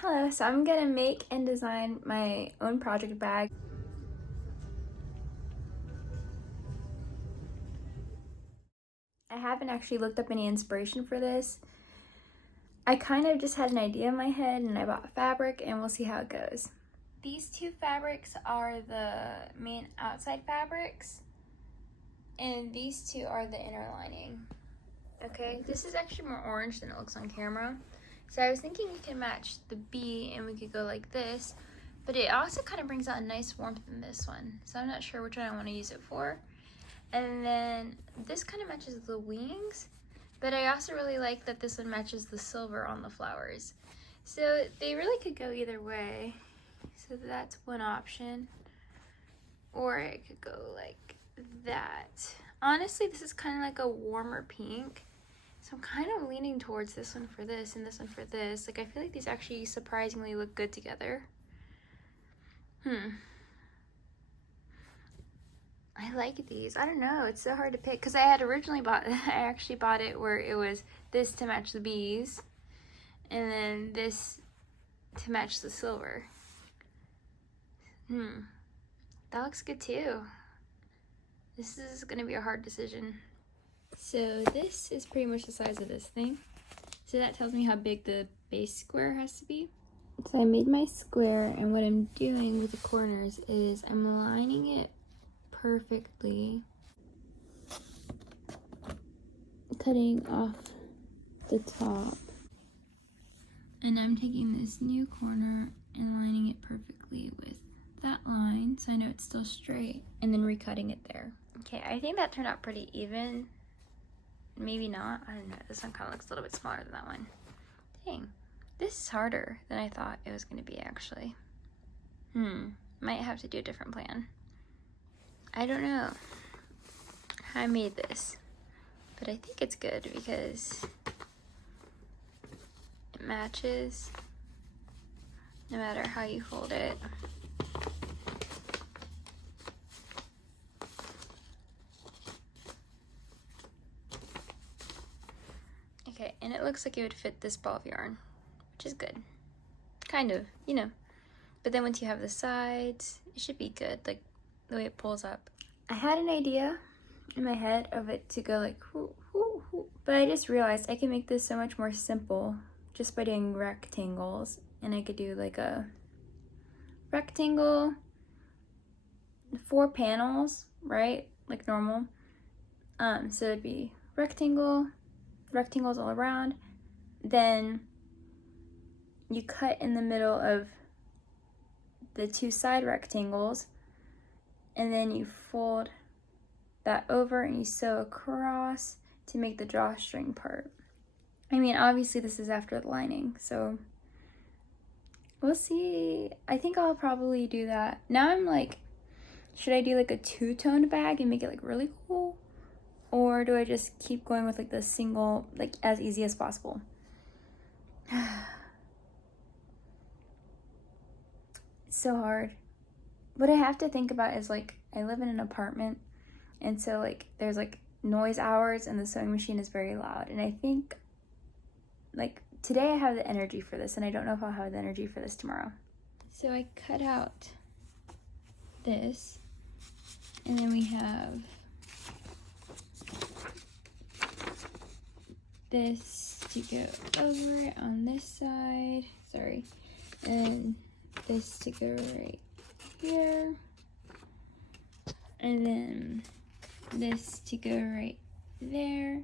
Hello, so I'm gonna make and design my own project bag. I haven't actually looked up any inspiration for this. I kind of just had an idea in my head and I bought fabric and we'll see how it goes. These two fabrics are the main outside fabrics and these two are the inner lining. Okay, this is actually more orange than it looks on camera. So I was thinking we could match the B and we could go like this, but it also kind of brings out a nice warmth in this one. So I'm not sure which one I want to use it for. And then this kind of matches the wings, but I also really like that this one matches the silver on the flowers. So they really could go either way. So that's one option. Or it could go like that. Honestly, this is kind of like a warmer pink. So I'm kind of leaning towards this one for this and this one for this. Like I feel like these actually surprisingly look good together. I like these. I don't know. It's so hard to pick because I had originally I actually bought it where it was this to match the bees and then this to match the silver. That looks good too. This is gonna be a hard decision. So this is pretty much the size of this thing. So that tells me how big the base square has to be. So I made my square and what I'm doing with the corners is I'm lining it perfectly, cutting off the top, and I'm taking this new corner and lining it perfectly with that line so I know it's still straight, and then recutting it there. Okay, I think that turned out pretty even. Maybe not, I don't know. This one kind of looks a little bit smaller than that one. Dang, this is harder than I thought it was going to be actually. Might have to do a different plan. I don't know how I made this, but I think it's good because it matches no matter how you fold it. Okay, and it looks like it would fit this ball of yarn, which is good. Kind of, you know. But then once you have the sides, it should be good, like the way it pulls up. I had an idea in my head of it to go like whoo, whoo, whoo, but I just realized I can make this so much more simple just by doing rectangles. And I could do like a rectangle, 4 panels, right? Like normal. So it'd be rectangles all around. Then you cut in the middle of the 2 side rectangles, and then you fold that over and you sew across to make the drawstring part. I mean, obviously this is after the lining, so we'll see. I think I'll probably do that. Now I'm like, should I do like a 2-toned bag and make it like really cool? Or do I just keep going with like the single, like as easy as possible? It's so hard. What I have to think about is like, I live in an apartment, and so like there's like noise hours and the sewing machine is very loud. And I think like today I have the energy for this and I don't know if I'll have the energy for this tomorrow. So I cut out this, and then we have this to go over on this side, sorry, and this to go right here, and then this to go right there.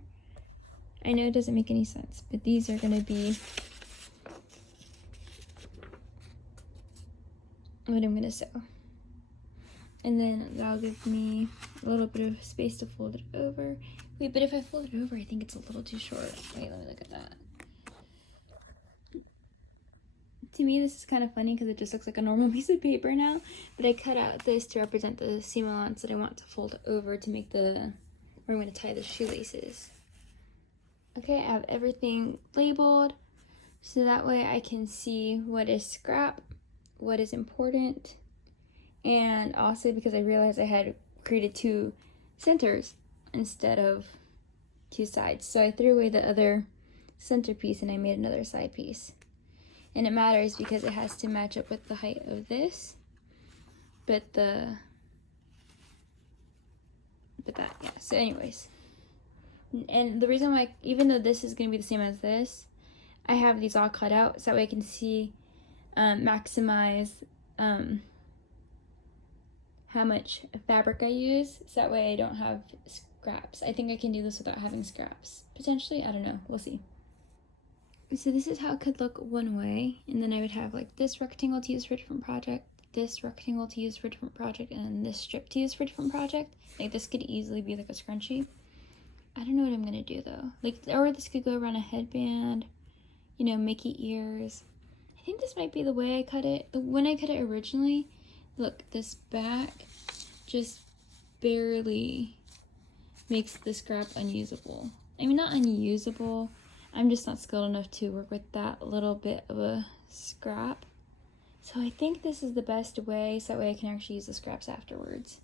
I know it doesn't make any sense, but these are gonna be what I'm gonna sew. And then that'll give me a little bit of space to fold it over. Wait, but if I fold it over, I think it's a little too short. Wait, let me look at that. To me, this is kind of funny because it just looks like a normal piece of paper now, but I cut out this to represent the seam allowance that I want to fold over to make where I'm going to tie the shoelaces. Okay, I have everything labeled, so that way I can see what is scrap, what is important, and also because I realized I had created 2 centers instead of 2 sides. So I threw away the other centerpiece and I made another side piece. And it matters because it has to match up with the height of this. But yeah. So anyways. And the reason why, even though this is going to be the same as this, I have these all cut out so that way I can see, maximize how much fabric I use, so that way I don't have scraps. I think I can do this without having scraps. Potentially, I don't know, we'll see. So this is how it could look one way, and then I would have like this rectangle to use for a different project, this rectangle to use for a different project, and then this strip to use for a different project. Like this could easily be like a scrunchie. I don't know what I'm gonna do though. Like, or this could go around a headband, you know, Mickey ears. I think this might be the way I cut it. When I cut it originally, look, this back just barely makes the scrap unusable. I mean, not unusable. I'm just not skilled enough to work with that little bit of a scrap. So I think this is the best way, so that way I can actually use the scraps afterwards.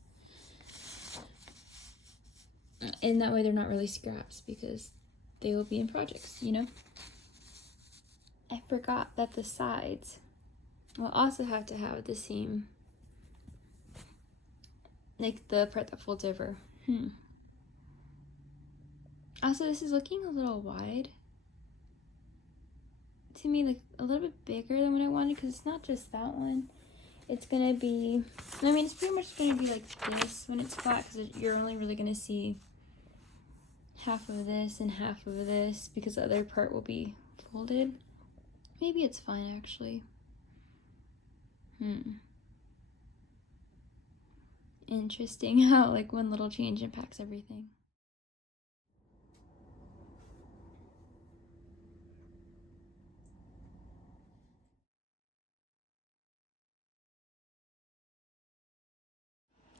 And that way they're not really scraps because they will be in projects, you know? I forgot that the sides will also have to have the seam, like the part that folds over. Also, this is looking a little wide to me, like a little bit bigger than what I wanted, because it's not just that one. It's gonna be, I mean, it's pretty much gonna be like this when it's flat, because you're only really gonna see half of this and half of this because the other part will be folded. Maybe it's fine actually. Interesting how like one little change impacts everything.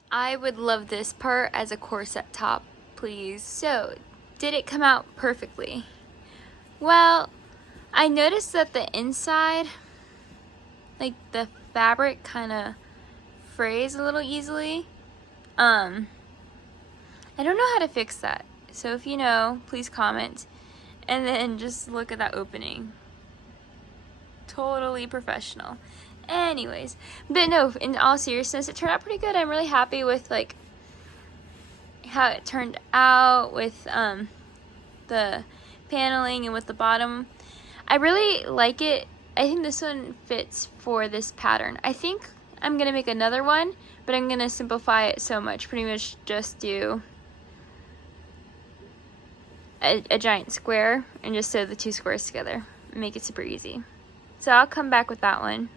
I would love this part as a corset top, please. So, did it come out perfectly? Well, I noticed that the inside, like the fabric kind of frays a little easily. I don't know how to fix that. So if you know, please comment. And then just look at that opening. Totally professional. Anyways, but no, in all seriousness, it turned out pretty good. I'm really happy with like how it turned out with the paneling and with the bottom. I really like it. I think this one fits for this pattern. I think I'm gonna make another one, but I'm gonna simplify it so much. Pretty much just do a giant square and just sew the two squares together and make it super easy. So I'll come back with that one.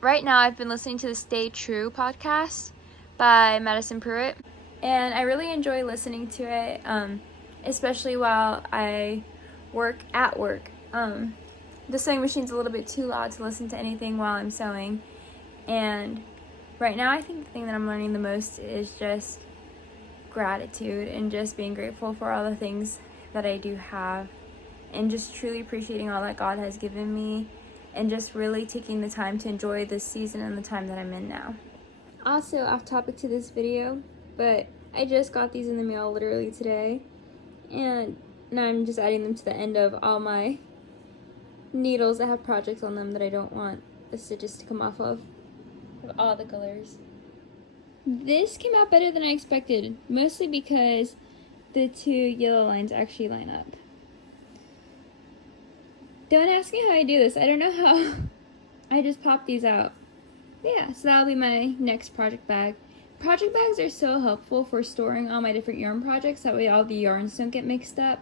Right now I've been listening to the Stay True podcast by Madison Pruitt, and I really enjoy listening to it, especially while I work at work. The sewing machine's a little bit too loud to listen to anything while I'm sewing, and right now I think the thing that I'm learning the most is just gratitude and just being grateful for all the things that I do have, and just truly appreciating all that God has given me, and just really taking the time to enjoy this season and the time that I'm in now. Also, off topic to this video, but I just got these in the mail literally today, and now I'm just adding them to the end of all my needles that have projects on them that I don't want the stitches to come off of all the colors. This came out better than I expected, mostly because the two yellow lines actually line up. Don't ask me how I do this. I don't know how. I just pop these out. Yeah, so that'll be my next project bag. Project bags are so helpful for storing all my different yarn projects. That way all the yarns don't get mixed up.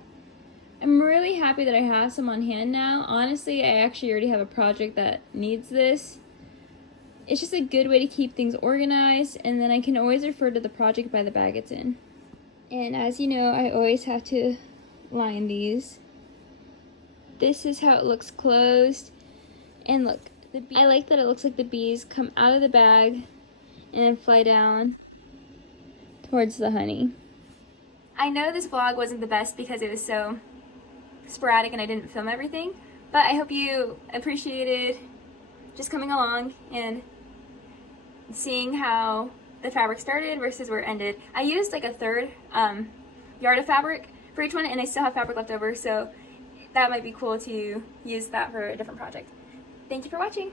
I'm really happy that I have some on hand now. Honestly, I actually already have a project that needs this. It's just a good way to keep things organized, and then I can always refer to the project by the bag it's in. And as you know, I always have to line these. This is how it looks closed. And look, I like that it looks like the bees come out of the bag and then fly down towards the honey. I know this vlog wasn't the best because it was so sporadic and I didn't film everything, but I hope you appreciated just coming along and seeing how the fabric started versus where it ended. I used like a third yard of fabric for each one, and I still have fabric left over, so that might be cool to use that for a different project. Thank you for watching.